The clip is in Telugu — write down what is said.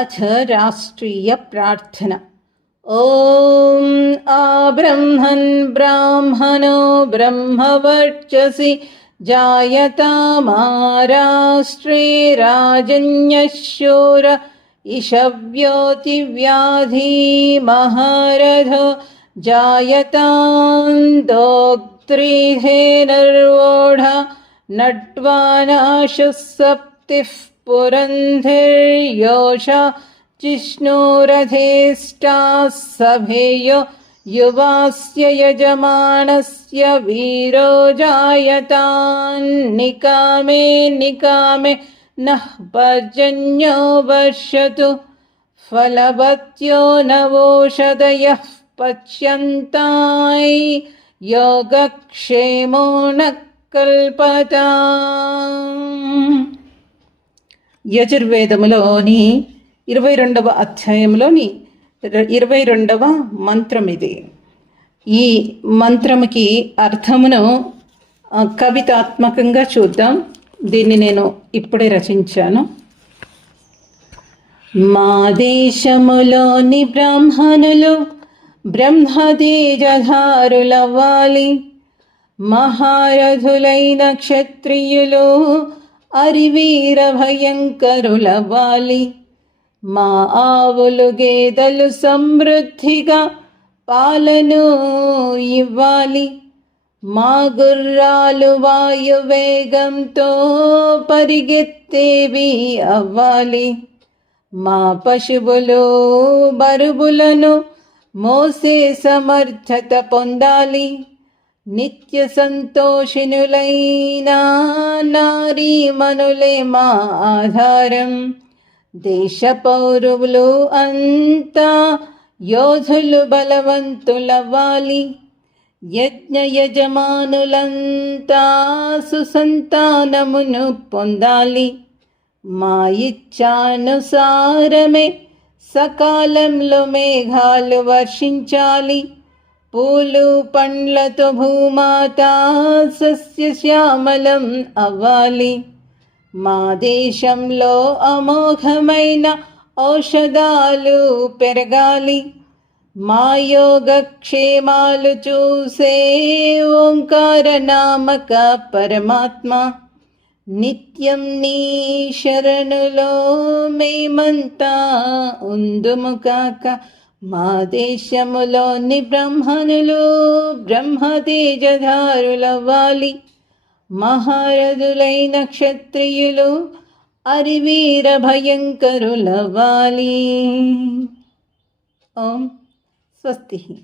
अथ राष्ट्रीयप्रार्थना ॐ आब्रह्मन् ब्राह्मणो ब्रह्मवर्चसि जायतामाराष्ट्रे राजन्यशूर इषव्योतिव्याधी महारथ जायतान्दोक्त्रिधेनर्वोढ नट्वानाशुः सप्तिः पुरन्धिर्योषा जिष्णुरथेष्टाः सभेयो युवास्य यजमानस्य वीरो जायतान्निकामे निकामे नः पर्जन्यो वर्षतु फलवत्यो नवोषधयः पच्यन्ताय योगक्षेमो न कल्पता యజుర్వేదములోని ఇరవై రెండవ అధ్యాయంలోని ఇరవై రెండవ మంత్రం ఇది. ఈ మంత్రముకి అర్థమును కవితాత్మకంగా చూద్దాం. దీన్ని నేను ఇప్పుడే రచించాను. మా దేశములోని బ్రాహ్మణులు బ్రహ్మతేజధారులవ్వాలి మహారథులైన క్షత్రియులు అరివీర భయంకరులవ్వాలి మా ఆవులు గేదెలు సమృద్ధిగా పాలను ఇవ్వాలి. మా గుర్రాలు వాయువేగంతో పరిగెత్తేవి అవ్వాలి. మా పశువులు బరువులను మోసే సమర్థత పొందాలి. నిత్య సంతోషినులైన నారీమనులే మా ఆధారం. దేశ పౌరులు అంతా యోధులు బలవంతులవ్వాలి. యజ్ఞ యజమానులంతా సుసంతానమును పొందాలి. మా ఇచ్ఛానుసారమే సకాలంలో మేఘాలు వర్షించాలి. పూలు పండ్లతో భూమాత సస్యశ్యామలం అవ్వాలి. మా దేశంలో అమోఘమైన ఔషధాలు పెరగాలి. మా యోగక్షేమాలు చూసే ఓంకార నామక పరమాత్మ. నిత్యం నీ శరణులో మేమంతా ఉందుముకాక మా దేశములోని బ్రహ్మణులు బ్రహ్మతేజధారులవ్వాలి. మహారథులైన క్షత్రియులు అరివీర భయంకరులవ్వాలి. ఓం స్వస్తి.